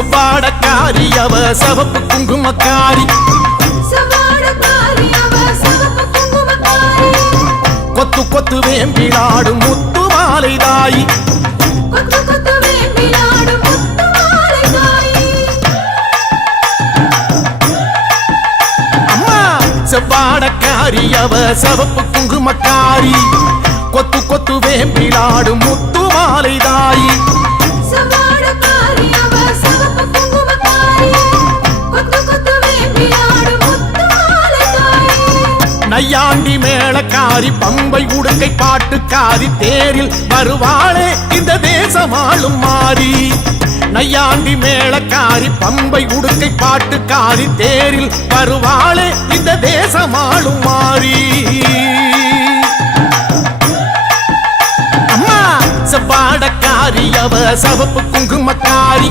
செவ்வாடக்காரி அவ சிவப்பு குங்குமக்காரி கொத்து கொத்து வேம்பிலாடும் முத்து மாலை தாயி அம்மா செவ்வாடக்காரி அவ சிவப்பு குங்குமக்காரி கொத்து கொத்து வேம்பிலாடும் முத்து மாலை தாயி நையாண்டி மேளக்காரி பம்பை உடுக்கை பாட்டுக்காரி தேரில் வருவாளே இந்த தேசமாளும் மாறி நையாண்டி மேளக்காரி பம்பை உடுக்கை பாட்டுக்காரி தேரில் வருவாளே இந்த தேசமாளும் மாறி அம்மா செவ்வாடக்காரி அவ சிவப்பு குங்குமக்காரி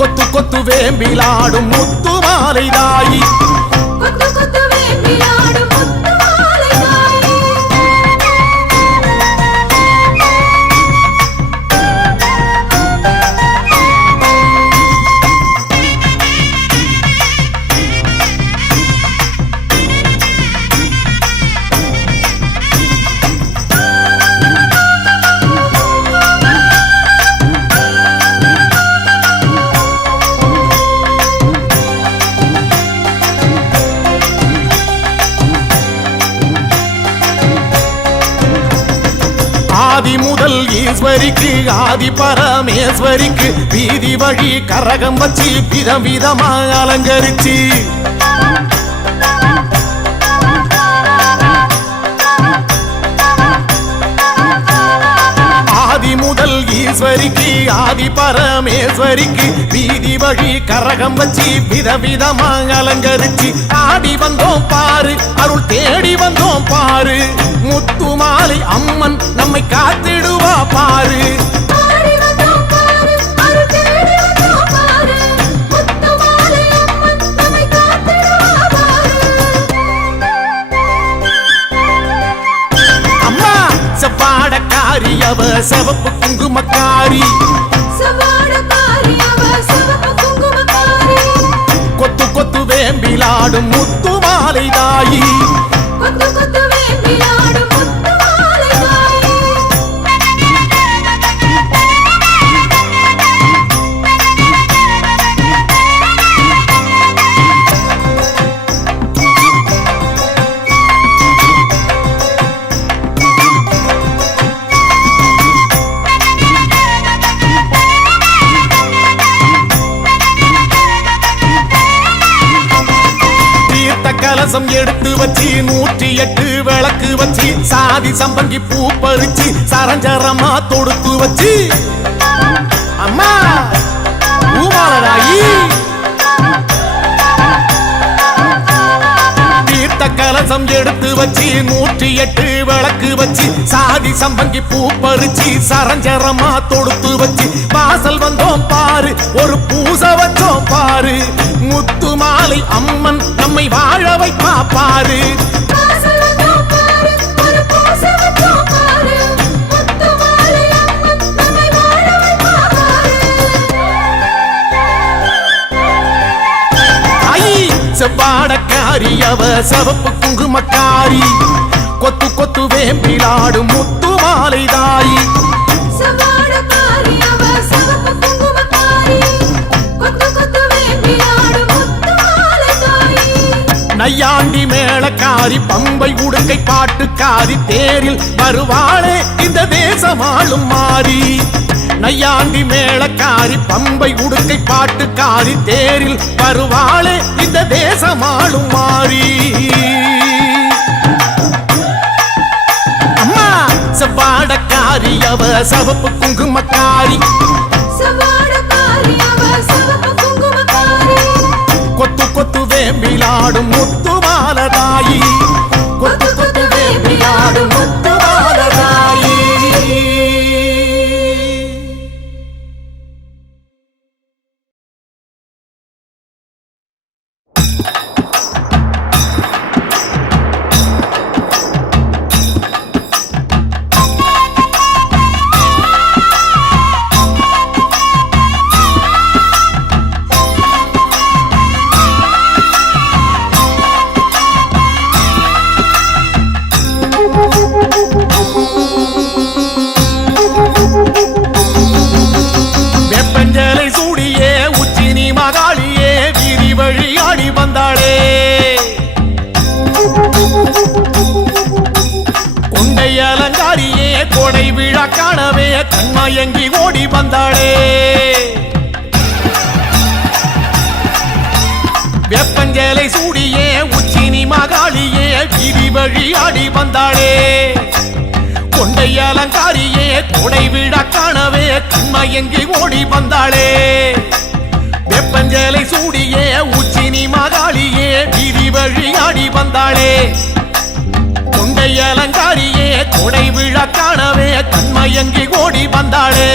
கொத்து கொத்து வேம்பிலாடும் முத்து மாலை தாயி ஆதி முதல் ஈஸ்வரிக்கு ஆதி பரமேஸ்வரிக்கு வீதி வழி கரகம் வச்சு விதம் விதமா அலங்கரிச்சு ஆதி முதல் ஈஸ்வரிக்கு ஆதி பரமேஸ்வரிக்கு வீதி வழி கரகம் வச்சு விதவிதமா அலங்கரிச்சு ஆடி வந்தோம் பாரு அருள் தேடி வந்தோம் பாரு முத்து மாலை அம்மன் நம்மை காத்திடுவா பாரு அம்மா செவ்வாடக்காரி அவ சிவப்பு குங்குமக்காரி கொத்து கொத்து வேம்பிலாடும் முத்து மாலை தாயி கலசம் எடுத்து வச்சு 108 விளக்கு வச்சு சாதி சம்பங்கி பூ பறிச்சு சரஞ்சரமா தொடுத்து வச்சு அம்மா பூமாலராயி தீர்த்த கலசம் எடுத்து வச்சு 108 விளக்கு வச்சு சாதி சம்பங்கி பூ பறிச்சு சரஞ்சரமா தொடுத்து வச்சு வாசல் வந்தோம் பாரு ஒரு பூசை வச்சோம் பாரு முத்து மாலை அம்மன் நம்மை வாழ வைப்பா பாரு செவ்வாடக்காரி அவ சிவப்பு குங்குமக்காரி கொத்து கொத்து வேம்பிலாடும் முத்து மாலை தாயி நையாண்டி மேளக்காரி பம்பை உடுக்கை பாட்டுக்காரி தேரில் வருவாளே இந்த தேசமாளும் மாறி நையாண்டி மேளக்காரி பம்பை உடுக்கை பாட்டுக்காரி தேரில் வருவாளே இந்த தேசமாளும் மாறி அம்மா செவ்வாடக்காரி அவ சிவப்பு குங்குமக்காரி கொத்து கொத்து வேம்பிலாடும் முத்து மாலை தாயி கொத்து கொத்து வேம்பிலாடும் முத்து மாலை தாயி கண்மயங்கி ஓடி வந்தாளே வெப்பஞ்சேலை சூடியே உச்சினி மகாளியே வீதி வழி ஆடி வந்தாளே கொண்டை அலங்காரியே கொடை விழா காணவே கண்மயங்கி ஓடி வந்தாளே வெப்பஞ்சேலை சூடியே உச்சினி மகாளியே வீதி வழி ஆடி வந்தாளே கொண்டை அலங்காரியே கொடை விழா காணவே கண்மயங்கி ஓடி வந்தாளே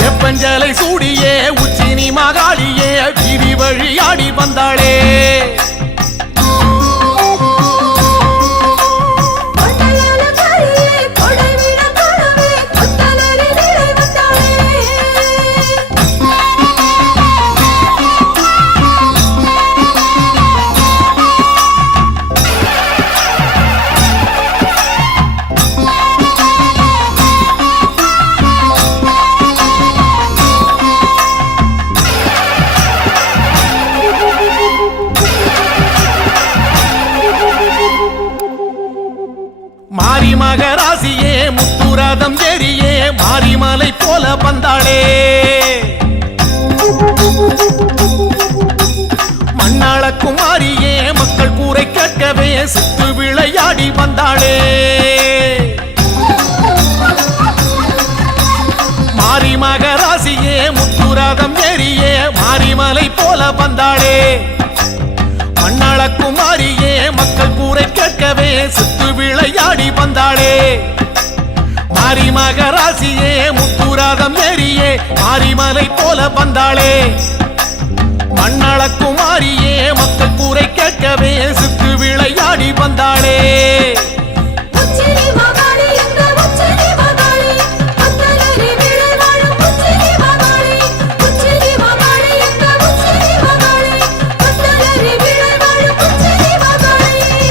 வெப்பஞ்சேலை சூடியே உச்சினி மகாளியே வீதி வழி ஆடி வந்தாளே மாரி மகராசியே முத்துரதம் ஏறியே மாரிமலை போல வந்தாளே மண்ணாள குமாரியே மக்கள் கூரை கேட்கவே சுத்து விளையாடி வந்தாளே மாரி மகராசியே முத்துரதம் ஏறியே மாரிமலை போல வந்தாளே மண்ணாள குமாரியே மக்கள் கூரை கேட்கவே சுத்து விளையாடி வந்தாளே மாரி மகராசியே முத்துரதம் ஏறியே மாரிமலை போல வந்தாளே மண்ணாள குமாரியே மக்கள் கூரை கேட்கவே சுத்து விளையாடி வந்தாளே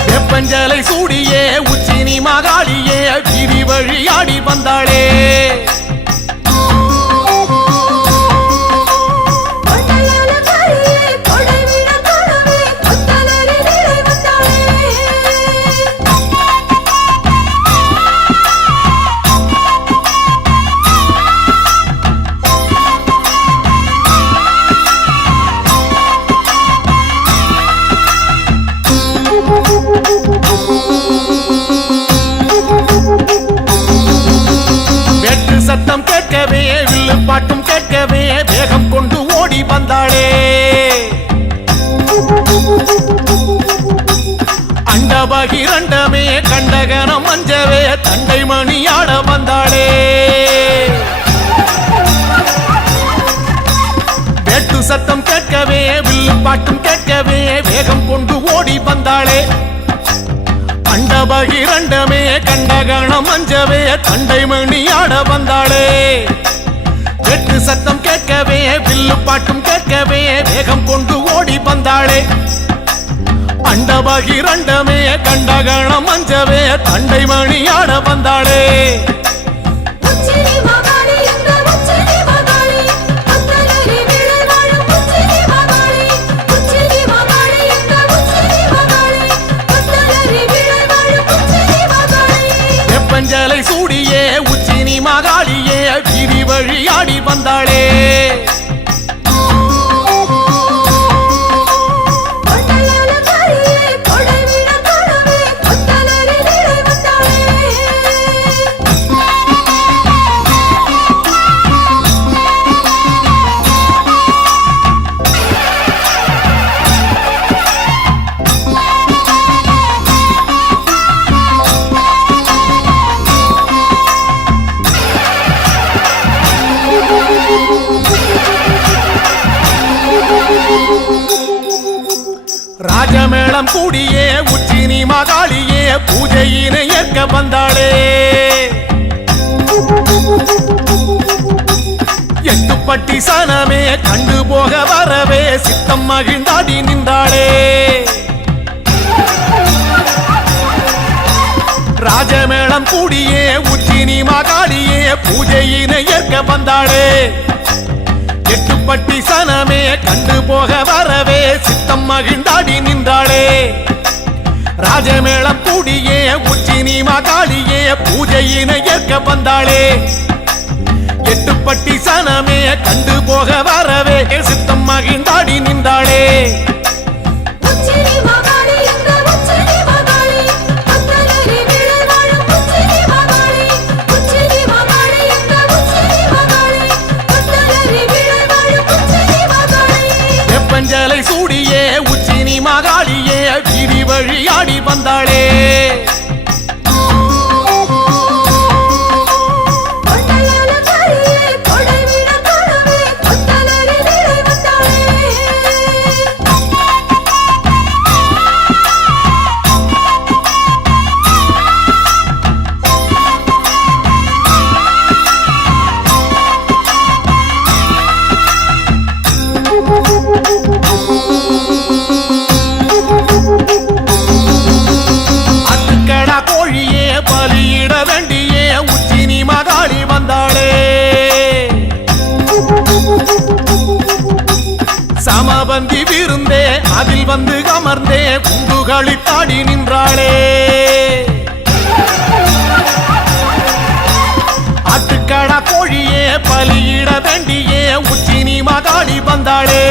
வெப்பஞ்சேலை சூடியே உச்சினி மகாளியே வீதி வழி ஆடி வந்தாளே சத்தம் கேட்கவே வில்லு பாட்டும் கேட்கவே வேகம் கொண்டு ஓடி வந்தாளே அண்டபகிரண்டமே கண்டகனம் மஞ்சவே தண்டை மணியாட வந்தாளே வேட்டு சத்தம் கேட்கவே வில்லு பாட்டும் கேட்கவே வேகம் கொண்டு ஓடி வந்தாளே அண்டபகிரண்டமே கண்டகணம் மஞ்சவே தண்டை மணியாட வந்தாளே வெட்டு சத்தம் கேட்கவே வில்லு பாட்டும் கேட்கவே வேகம் கொண்டு ஓடி வந்தாளே அண்டபகிரண்டமே கண்டகணம் மஞ்சவே தண்டை மணியாட வந்தாளே வெப்பஞ்சேலை சூடியே உச்சினி மகாளியே வீதி வழி ஆடி வந்தாளே ராஜமேளம் கூடியே உச்சினி மகாளியே பூஜையினை ஏற்க வந்தாளே எட்டுப்பட்டி சனமே கண்டு போக வரவே சித்தம் மகிழ்ந்தாடி நின்றாளே ராஜமேளம் கூடியே உச்சினி மகாளியே பூஜையினை ஏற்க வந்தாளே எட்டுப்பட்டி சனமே கண்டு போக வரவே சித்தம் மகிழ்ந்தாடி நின்றாளே ராஜமேளம் கூடியே உச்சினி மகாளியே பூஜையினை ஏற்க வந்தாளே எட்டுப்பட்டி சனமே கண்டு போக வரவே சித்தம் மகிழ்ந்தாடி நின்றாளே வெப்பஞ்சலை சூடியே உச்சினி மகாளியே வீதி வழியாடி வந்தாளே சமபந்தி விருந்தே அதில் வந்து அமர்ந்தே குண்டுகளி தாடி நின்றாளே ஆட்டுக்கடா கோழியே பலியிட வேண்டியே உச்சினி மகாளி வந்தாளே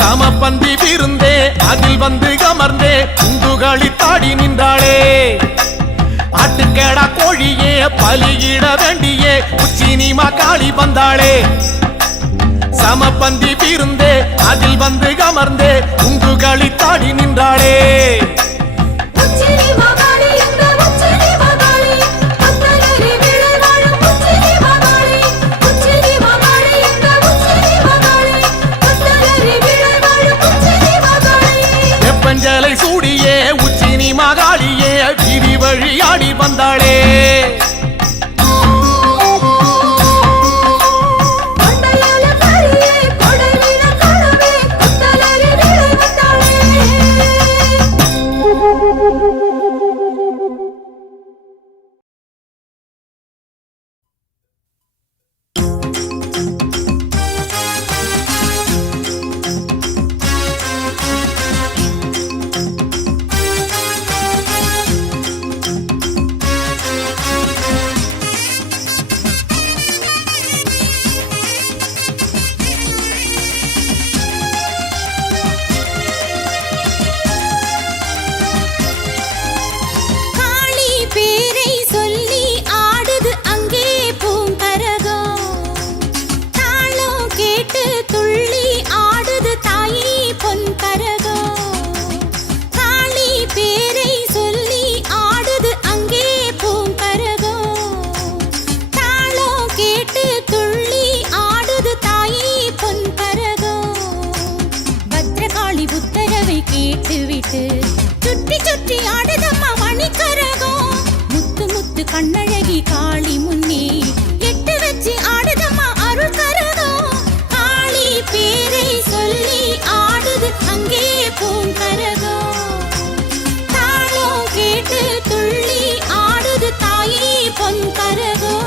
சமபந்தி விருந்தே அதில் வந்து அமர்ந்தே குண்டுகளி தாடி நின்றாளே ஆட்டுக்கடா கோழியே பலியிட வேண்டியே உச்சினி மகாளி வந்தாளே சமபந்தி விருந்தே அதில் வந்து அமர்ந்தே குண்டுகளி தாடி நின்றாளே வெப்பஞ்சலை சூடியே உச்சினி மகாளியே வீதி வழியாடி வந்தாளே சுற்றி சுற்றி ஆடுதம்மா மணிக்கரகம் முத்து முத்து கண்ணழகி காளி முன்னே எட்டு வச்சு ஆடுதம்மா அருள் கரகம் காளி பேரை சொல்லி ஆடுது அங்கே பூங்கரகம் தாளம் கேட்டு துள்ளி ஆடுது தாயே பொன் கரகம்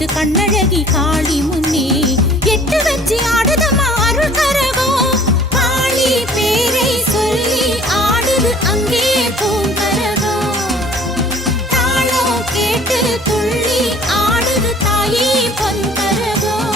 எட்டு கண்ணழகி காளி முன்னே எட்டு வச்சு ஆடுதம்மா அருள் கரகம். காளி பேரை சொல்லி ஆடுது அங்கே பூங்கரகம். தாளம் கேட்டு துள்ளி ஆடுது தாயே பொன்கரகம்.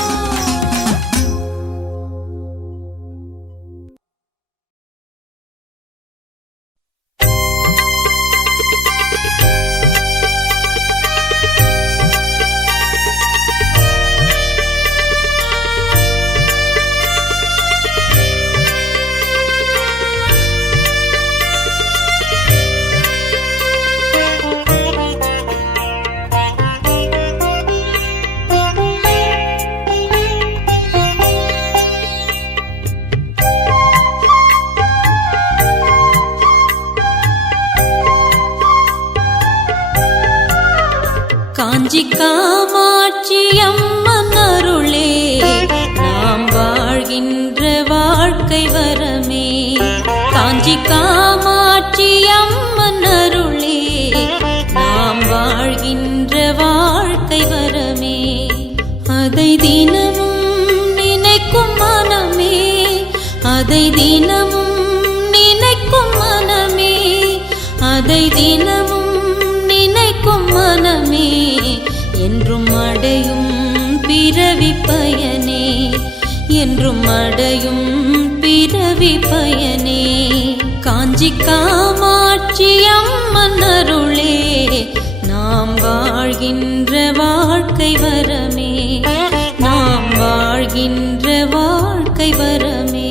காஞ்சி காமாட்சி அம்மன் அருளே நாம் வாழ்கின்ற வாழ்க்கை வரமே. காஞ்சி காமாட்சி அம்மன் அருளே நாம் வாழ்கின்ற வாழ்க்கை வரமே. அதை தினமும் நினைக்கும் மனமே, அதை தினமும் நினைக்கும் மனமே, அதை தினமும் நினைக்கும் மனமே என்றும் அடையும் பிறவி பயனே, என்றும் அடையும் பிறவி பயனே. காஞ்சி காமாட்சி அம்மன் அருளே நாம் வாழ்கின்ற வாழ்க்கை வரமே, நாம் வாழ்கின்ற வாழ்க்கை வரமே.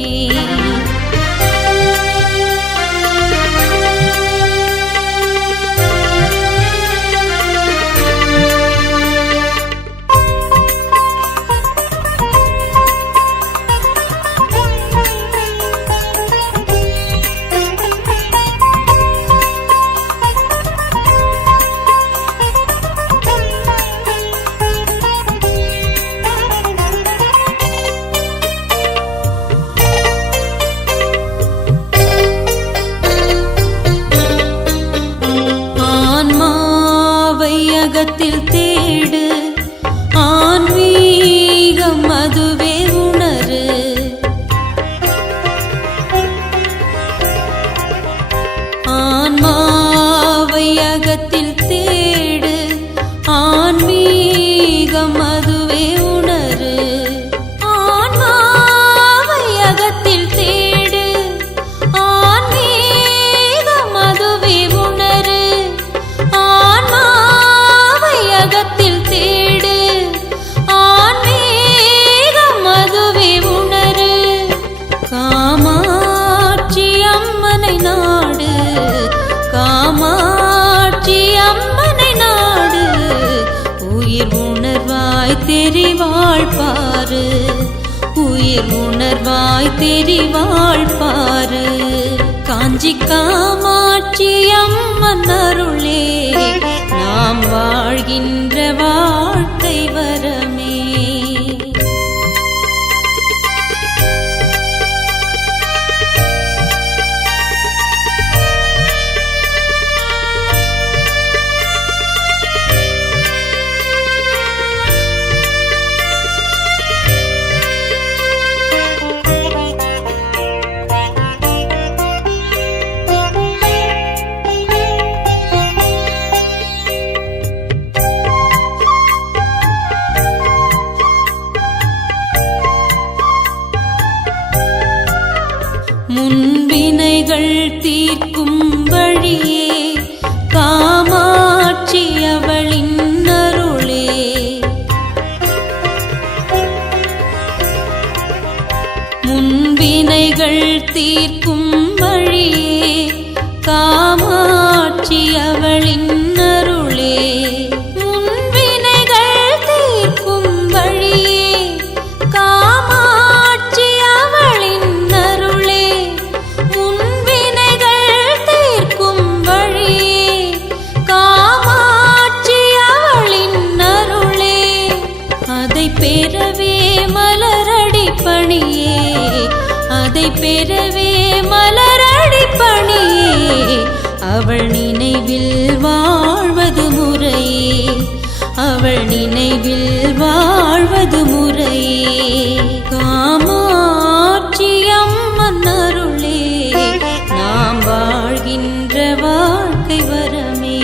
ஆன்மாவையகத்தில் தேடு, ஆன்மீகம் அதுவே உணரு. ஆன்மாவையகத்தில் தேடு, ஆன்மீகம் அதுவே உணரு. ஆன்மாவையகத்தில் தேடு, ஆன்மீகம் அதுவே உணரு. ஆன்மாவையகத்தில் தேடு, ஆன்மீகம் அதுவே உணரு. காமாட்சி அம்மனை நாடு, காமாட்சி அம்மனை நாடு. உயிர் உணர்வாய் தெரிவாள் பாரு, உயிர் உணர்வாய் தெரிவாள் பாரு. காஞ்சி காமாட்சி அம்மன் அருளே நாம் வாழ்கின்ற வாழ்க்கை வரமே. முன்வினைகள் தீர்க்கும் வழியே காமாட்சி அவளின் அருளே. முன்வினைகள் தீர்க்கும் வழியே காமாட்சி அவளின் அருளே. முன்வினைகள் தீர்க்கும் வழியே காமாட்சி அவளின் அருளே. முன்வினைகள் தீர்க்கும் வழியே காமாட்சி அவளின் அருளே. அதை பெறவே மலரடி பணியே, அதை பெறவே மலரடி பணியே. அவள் நினைவில் வாழ்வது முறையே, அவள் அவள் நினைவில் வாழ்வது முறையே காமாட்சி அம்மன் அருளே நாம் வாழ்கின்ற வாழ்க்கை வரமே.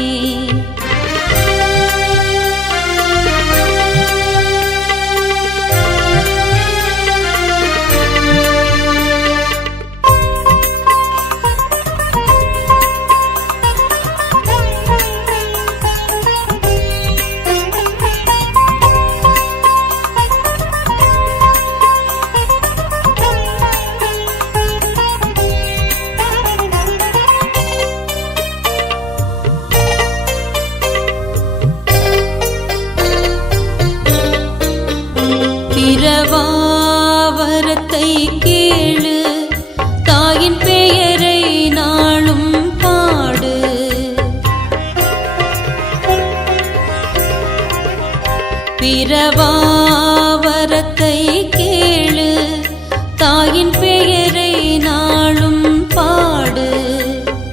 பிரபாவரத்தை கேளு தாயின் பெயரை நாளும் பாடு. பிரபாவரத்தை கேளு தாயின் பெயரை நாளும் பாடு.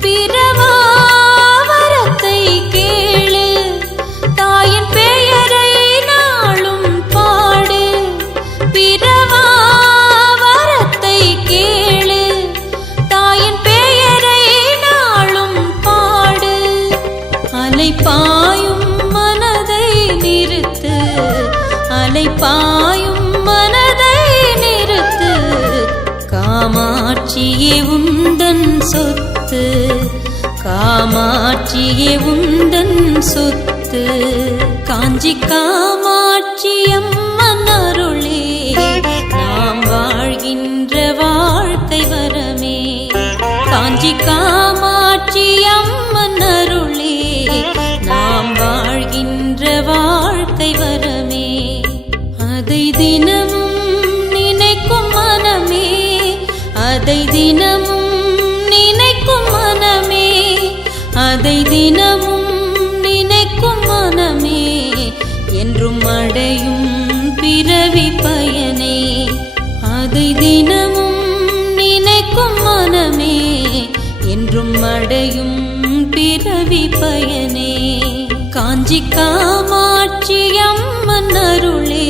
பிரபாவரத்தை கேளு தாயின் பெயரை நாளும் பாடு. பிரபாவரத்தை கேளு தாயின் பெயரை நாளும் பாடு. அலைபாயும் மனதை நிறுத்து அலைபாயும் மனதை நிறுத்து. காமாட்சியே உந்தன் சொத்து காமாட்சியே உந்தன் சொத்து. காஞ்சி காமாட்சி அம்மன் அருளே நாம் வாழ்கின்ற வாழ்க்கை வரமே. காஞ்சி காமாட்சி அம்மன் அருளே நாம் வாழ்கின்ற வாழ்க்கை வரமே. அதை தினமும் நினைக்கும் மனமே அதை தினமும் நினைக்கும் மனமே அதை தினமும் நினைக்கும் மனமே என்றும் அடையும் பிறவி பயனே. அதை தினமும் நினைக்கும் மனமே என்றும் அடையும் பிறவி பயனே. காஞ்சி காமாட்சி அம்மன் அருளே